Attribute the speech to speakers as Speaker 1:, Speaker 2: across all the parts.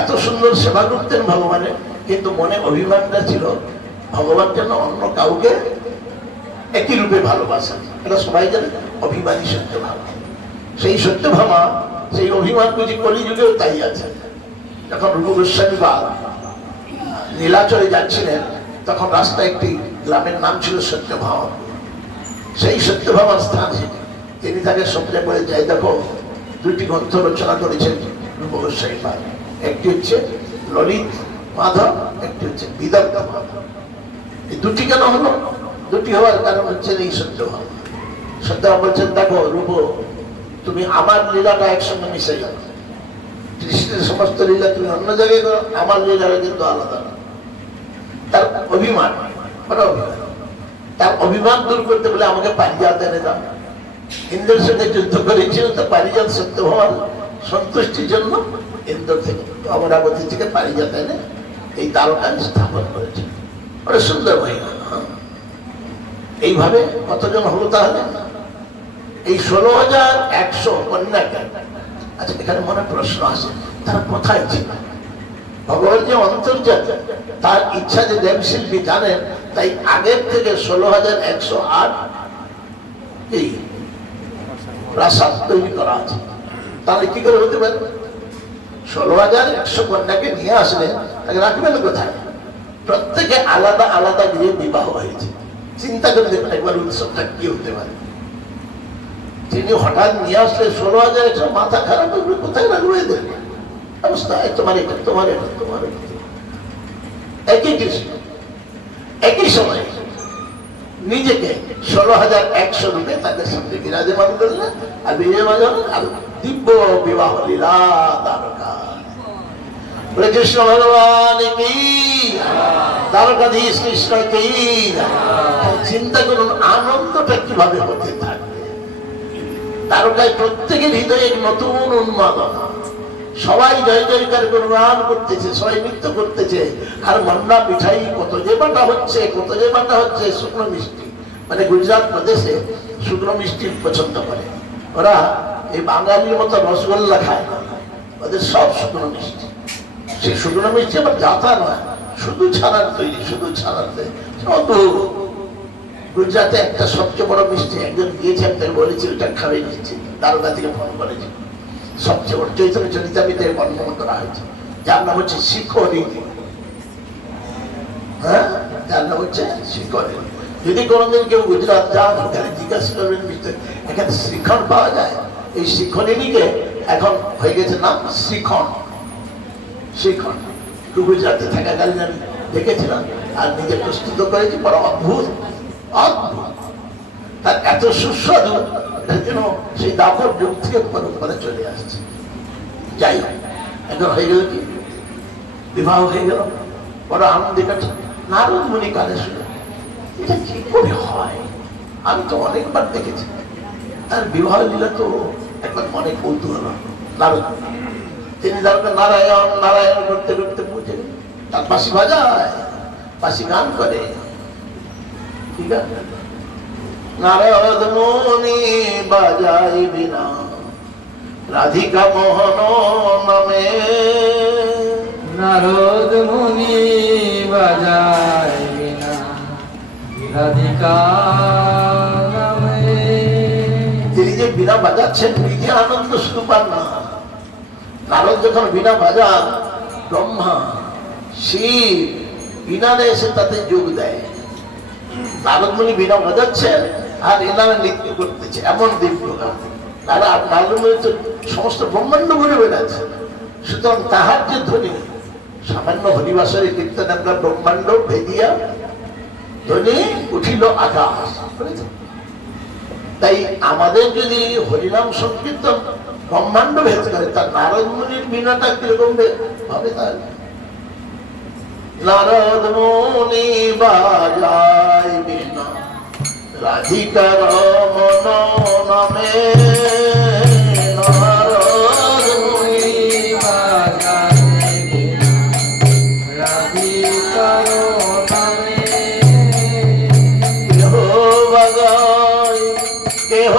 Speaker 1: এত সুন্দর সেবা করতেন ভগবানের কিন্তু মনে অভিমানটা ছিল, ভগবান যেন অন্য কাউকে একই রূপে ভালোবাসেন। এটা সবাই জানে, অভিমানী সত্য ভাবা। সেই সত্য ভাবা, সেই অভিমান বুঝি কলিযুগেও তাই আছে। যখন রূপ গোস্বামী বা নীলাচলে যাচ্ছিলেন, তখন রাস্তায় একটি গ্রামের নাম ছিল সত্যভামা সেই সত্যভামার স্থান সেটি। তিনি তাকে স্বপ্নে বলে, যাই দেখো দুটি গ্রন্থ রচনা করেছেন রূপ গোস্বামী একটি হচ্ছে ললিত মাধব একটি হচ্ছে বিদগ্ধ মাধব এই দুটি কেন হলো? দুটি হওয়ার কারণ হচ্ছে এই সত্যভামা সত্যভামা বলছেন, দেখো, রূপ, তুমি আমার লীলাটা একসঙ্গে মিশে যাও কৃষ্ণের সমস্ত লীলা তুমি অন্য জায়গায় করো, আমার লীলাটা কিন্তু আলাদা। তার অভিমান। তার অভিমান দূর করতে বলে আমাকে পারিজাত এনে দাও। ইন্দ্রের সঙ্গে যুদ্ধ করেছিল, তো পারিজাত সত্য হওয়ার সন্তুষ্টির জন্য ইন্দ্র থেকে অমরাবতী থেকে পারিজাত এনে এই তারকা স্থাপন করেছে। বড় সুন্দর হয়ে গেল হ্যাঁ। এইভাবে কতজন হলো তাহলে? এই ষোলো হাজার একশো কন্যাকে। আচ্ছা এখানে মনে প্রশ্ন আসে তারা কোথায় ছিল? ভগবান যে অন্তর্জাত তার ইচ্ছা যে দেবশিল্পী জানেন, তাই আগের থেকে ষোলো হাজার একশো আট এই প্রাসাদ তৈরি করা আছে। তাহলে কি করে হতে পারে? ষোলো হাজার একশো কন্যাকে নিয়ে আসলে তাকে রাখবেন কোথায়? প্রত্যেকে আলাদা আলাদা গিয়ে বিবাহ হয়েছে। চিন্তা করে দেখুন, একবার উৎসবটা কি হতে পারে। তিনি হঠাৎ নিয়ে আসলে ষোলো হাজার একশো, মাথা খারাপ গেলে কোথায় রাখবে এদের? অবস্থা তোমার, এটা তোমার এটা তোমার। একই কৃষ্ণ। একই সময় নিজেকে ষোলো হাজার একশো রূপে তাদের সামনে বিরাজমান করলেন আর বিরাজমান আর দিব্য বিবাহ লীলা দ্বারকা। কৃষ্ণ ভগবান কি? দ্বারকাধীশ কৃষ্ণ কি? চিন্তা করুন, আনন্দটা কীভাবে হতে থাকবে তারকায় প্রত্যেকের হৃদয়ে এক নতুন উন্মাদনা। সবাই জয় জয়কার গুণগান করতেছে, সবাই নৃত্য করতেছে। আর মান্না মিঠাই কত যে বাটা হচ্ছে, কত যে বাটা হচ্ছে, শুকনো মিষ্টি। মানে গুজরাট প্রদেশে শুকনো মিষ্টি পছন্দ করে। ওরা এই বাঙালির মতো রসগোল্লা খায় না। ওদের সব শুকনো মিষ্টি। সেই শুকনো মিষ্টি আবার যাতা নয়, শুধু ছানার তৈরি, শুধু ছানার তৈরি। গুজরাটে একটা সবচেয়ে বড় মিষ্টি একজন আমি তাকে বলেছি ওটা খাবে নিচ্ছি দারোগা থেকে ফোন করেছি। সবচেয়ে বড় চৈতন্য বর্ণনা করা হয়েছে। যার নাম হচ্ছে শিখরি। হ্যাঁ? যদি কোনোদিন কেউ গুজরাট যান জিজ্ঞাসা করবেন এখানে পাওয়া যায়? এই শিখরিণীকে এখন হয়ে গেছে নাম শিখন। একটু গুজরাটে থাকাকালীন আমি দেখেছিলাম, আর নিজে প্রস্তুত করেছি, বড় অদ্ভুত। অদ্ভুত। তার এত সুস্বাদু জন্য সেই দাপর যুগ থেকে পরম্পরা চলে আসছে। যাই এখন হয়ে গেল কি? বিবাহ হয়ে গেল। বড় আনন্দে কাছে নারদ মুনি কানে শুনে, এটা কি করে হয়? আমি তো অনেকবার দেখেছি। তার বিবাহ লীলা তো একবার মনে কৌতূহল হলো। নারদ, তিনি তারপরে নারায়ণ নারায়ণ করতে করতে বুঝে তার পাশি বাজায়, পাশি গান করে। ঠিক আছে? নারদ মুনি বাজাই বিনা। রাধিকা মোহন নামে।
Speaker 2: নারদ মুনি বাজায় বিনা। রাধিকা নামে।
Speaker 1: তিনি যে বিনা বাজাচ্ছেন নিজে আনন্দ শুধু পান না। নারদ যখন বিনা বাজান ব্রহ্মা শিব বিনা এসে তাতে যোগ দেয়। নারদমণি বিনা বাজাচ্ছেন আর এনারা নৃত্য করতেছে এমন তারা তো সমস্ত ব্রহ্মাণ্ড ঘুরে বেড়াচ্ছে সুতরাং তাহার যে ধ্বনি, সামান্য হরিবাসরে কীর্তন ব্রহ্মাণ্ড ভেদিয়া ধ্বনি উঠিল আকাশ তাই আমাদের যদি হরিনাম সংকীর্তন ব্রহ্মাণ্ড ভেদ করে তার নারদ মুনির বিনাটা কীরকম হবে তাহলে নারদ মুনি
Speaker 2: বাজায় বিনা রাধিকার নামে
Speaker 1: কেহ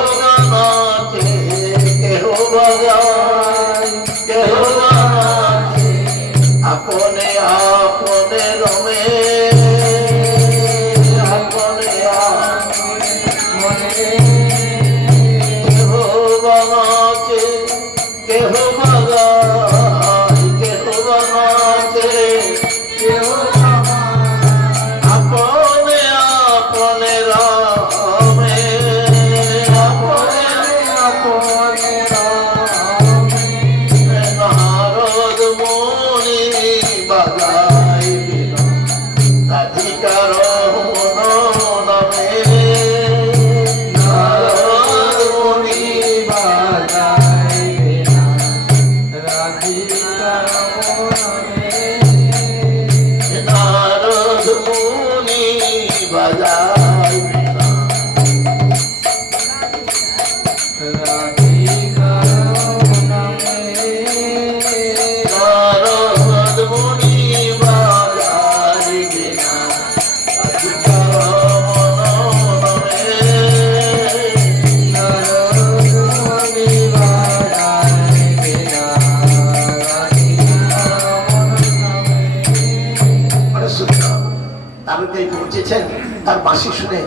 Speaker 1: বাসি শুনে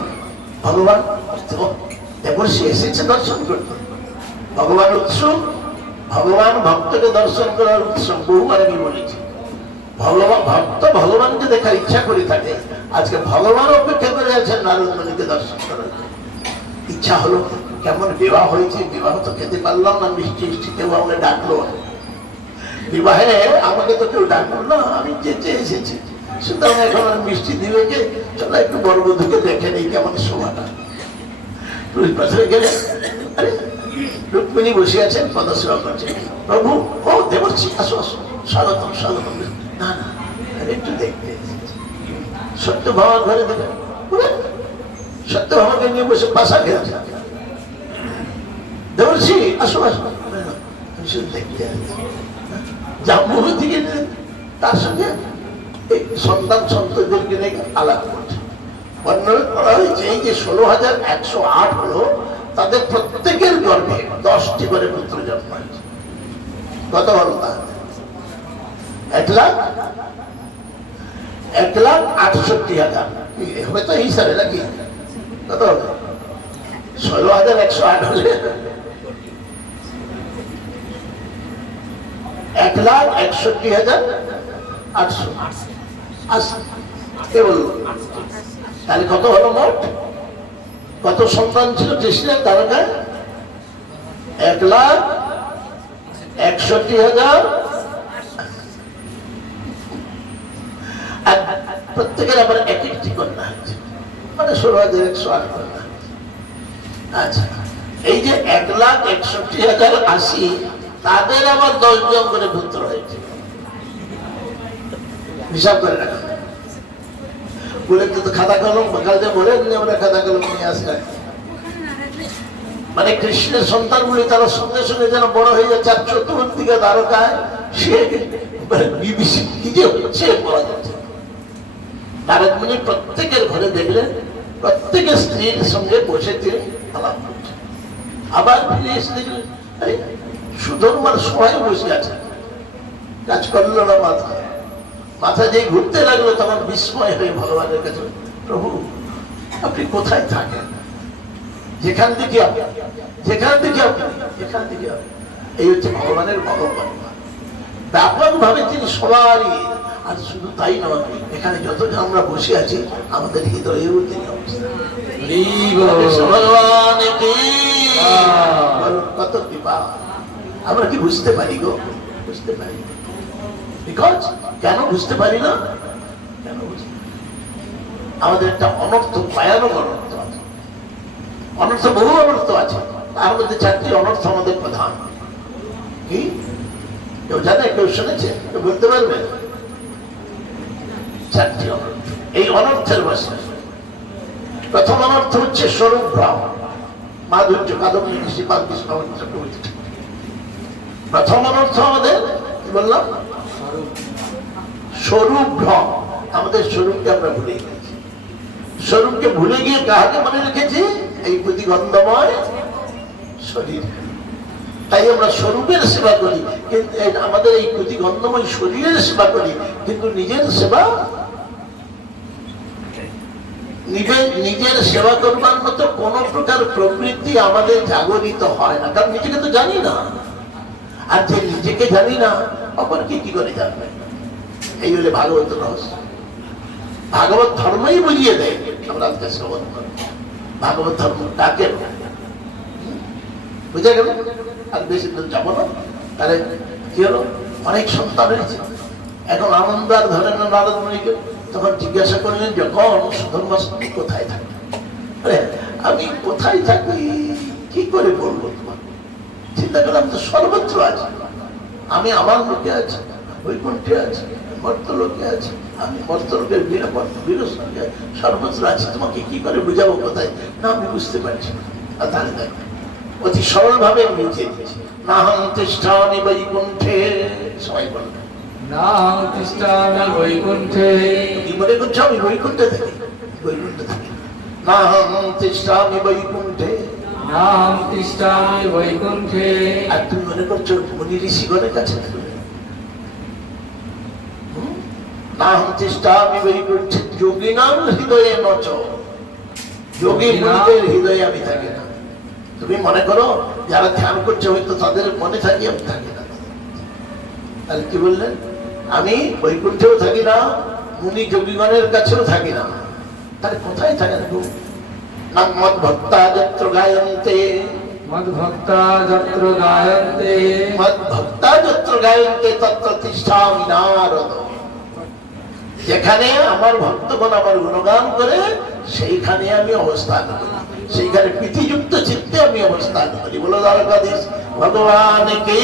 Speaker 1: ভগবান ও, দেবর্ষি এসেছে দর্শন করতে। ভগবান উৎসব ভগবান ভক্তকে দর্শন করার উৎসব বহুবার আমি বলেছি। ভগবান ভক্ত ভগবানকে দেখার ইচ্ছা করে থাকে আজকে ভগবান অপেক্ষা করে আছেন নারদমণিকে দর্শন করার। ইচ্ছা হলো কেমন বিবাহ হয়েছে বিবাহ তো খেতে পারলাম না মিষ্টি মিষ্টি কেউ আমাকে ডাকলো বিবাহে আমাকে তো কেউ ডাকলো না আমি যেতে এসেছি। সুতরাং এখন আর মিষ্টি দিবে কে? চলো একটু বড় বধুকে দেখে নেই কেমন শোভাটা। পুরীর পাথরে গেলে, আরে, রুক্মিণী বসে আছেন পদসেবা করছেন প্রভু, ও দেবর্ষি আসো আসো। স্বাগতম স্বাগতম। না না, আরে একটু দেখতে। সত্য ভাবার ঘরে দেখে সত্য ভাবাকে নিয়ে বসে পাশা খেয়েছে দেবর্ষি আসো আসো। আমি শুধু দেখতে জাম্বুর দিকে তার সঙ্গে এই সন্তান সন্ততিদেরকে নিয়ে আলাপ করছে। বর্ণনা করা হয়েছে এই যে ষোলো হাজার একশো আট হলো, তাদের প্রত্যেকের গর্ভে দশটি করে পুত্র জন্ম হয়েছে। কত তা? এক লাখ? এক লাখ আটষট্টি হাজার। এই হবে তো হিসাবে নাকি? কত ষোলো হাজার একশো আট হলে? এক লাখ একষট্টি হাজার আটশো আশি তাহলে কত হলো মোট? কত সন্তান ছিল কৃষ্ণের তারকায়? এক লাখ একষট্টি হাজার। প্রত্যেকের আবার এক একটি কন্যা আছে। মানে ষোলো হাজার, একশো আট কন্যা আচ্ছা এই যে এক লাখ একষট্টি হাজার আশি, তাদের আবার দশ জন করে পুত্র হয়েছে। হিসাব করে রাখা। বলে তো খাতা কলম কালকে বলেন যে আমরা খাতা কলম নিয়ে আসলাম। মানে কৃষ্ণের সন্তানগুলি তারা সঙ্গে সঙ্গে যেন বড় হয়ে যাচ্ছে আর চতুর্দিকে দ্বারকায় সে বিবিসি কি যে হচ্ছে বলা যাচ্ছে। নারদমণি প্রত্যেকের ঘরে দেখলেন, প্রত্যেকের স্ত্রীর সঙ্গে বসে তিনি আলাপ করছেন আবার ফিরে এসে দেখলেন, আরে, সুধর্মার সবাই বসে আছে। কাজ করল না মাথা মাথা যে ঘুরতে লাগল তখন বিস্ময় হয়ে ভগবানের কাছে প্রভু আপনি কোথায় থাকেন? যেখান থেকে আপনি যেখান থেকে আপনি যেখান থেকে আপনি? এই হচ্ছে ভগবানের ভগবান ব্যাপক ভাবে তিনি সবারই আর শুধু তাই নয় এখানে যতজন আমরা বসে আছি আমাদের হৃদয়েও তিনি অবস্থান ভগবান কি কত কৃপা। আমরা কি বুঝতে পারি গো? বুঝতে পারি। বিকজ কেন বুঝতে পারি না? কেন আমাদের একটা অনর্থ, ভয়ানক অনর্থ আছে। অনর্থ, বহু অনর্থ আছে। তার মধ্যে চারটি অনর্থ আমাদের প্রধান। কি? কেউ জানে, কেউ শুনেছে, কেউ বলতে পারবে? চারটি অনর্থ। এই অনর্থের প্রথম অনর্থ হচ্ছে স্বরূপ ভ্রম মাধুর্য কাদম্বরী শ্রীপাল কৃষ্ণ প্রথম অনর্থ আমাদের, কি বললাম? স্বরূপ ভ্রম। আমাদের স্বরূপকে আমরা ভুলে গেছি স্বরূপকে ভুলে গিয়ে কাহাকে মনে রেখেছি? এই প্রতিগন্ধময় শরীর। তাই আমরা স্বরূপের সেবা করি, কিন্তু আমাদের এই প্রতিগন্ধময় শরীরের সেবা করি, কিন্তু নিজের সেবা নিজের নিজের সেবা করবার মতো কোন প্রকার প্রবৃত্তি আমাদের জাগরিত হয় না। কারণ নিজেকে তো জানি না। আর যে নিজেকে জানি না, অপরকে কি করে জানবে? এই হলে ভাগবত রহস্য। ভাগবত ধর্মই বুঝিয়ে দেয়, আমরা আজকে শ্রবণ করি ভাগবত ধর্ম কাকে বুঝে গেল? আর বেশি দূর যাব না। তাহলে কি হলো? অনেক সন্তান হয়েছে। এখন আনন্দ আর ধরেন না নারদ মুনিকে। তখন জিজ্ঞাসা করলেন, যখন ধর্ম কোথায় থাকে? আমি কোথায় থাকি? কি করে বলব চিন্তা করলাম তো সর্বত্র আছে। আমি আমার লোকে আছি বৈকুণ্ঠে আছে মর্তলোকে আছে আমি মর্তলোকের সঙ্গে সর্বত্র আছি। তোমাকে কি করে বুঝাবো কোথায়? না আমি বুঝতে পারছি না। তাহলে দেখো অতি সরলভাবে আমি বুঝিয়ে দিচ্ছি না হম তিষ্ঠানি বৈকুণ্ঠে। সবাই বলবে
Speaker 2: নাম তিষ্ঠামি বৈকুণ্ঠে।
Speaker 1: কি মনে করছ? আমি বৈকুণ্ঠে থাকি। বৈকুণ্ঠে থাকি। না হম তিষ্ঠামি বৈকুণ্ঠে।
Speaker 2: নাম তিষ্ঠামি বৈকুণ্ঠে।
Speaker 1: আর তুমি মনে করছ মুনি ঋষিগণের কাছে থাকবে হুম? না হম তিষ্ঠামি বৈকুণ্ঠে। যোগী নাম হৃদয়ে নচ যোগী মুনিদের হৃদয়ে আমি থাকি না। তুমি মনে করো যারা ধ্যান করছে হয়তো তাদের মনে থাকি আমি থাকি না। তাহলে কি বললেন আমি বৈকুণ্ঠেও থাকি না মুনি যোগীগণের কাছেও থাকি না। তাহলে কোথায় থাকেন গো না মদ ভক্তা যত্র গায়ন্তে
Speaker 2: মদ্ভক্তা যত্র গায়ন্তে
Speaker 1: মদ যত্র গায়ন্তে তত্র তিষ্ঠামি নারদ যেখানে আমার ভক্তগণ আমার গুণগান করে সেইখানে আমি অবস্থান করি। সেইখানে প্রীতিযুক্ত চিত্তে আমি অবস্থান করি। বলো দ্বারকাধীশ ভগবান কি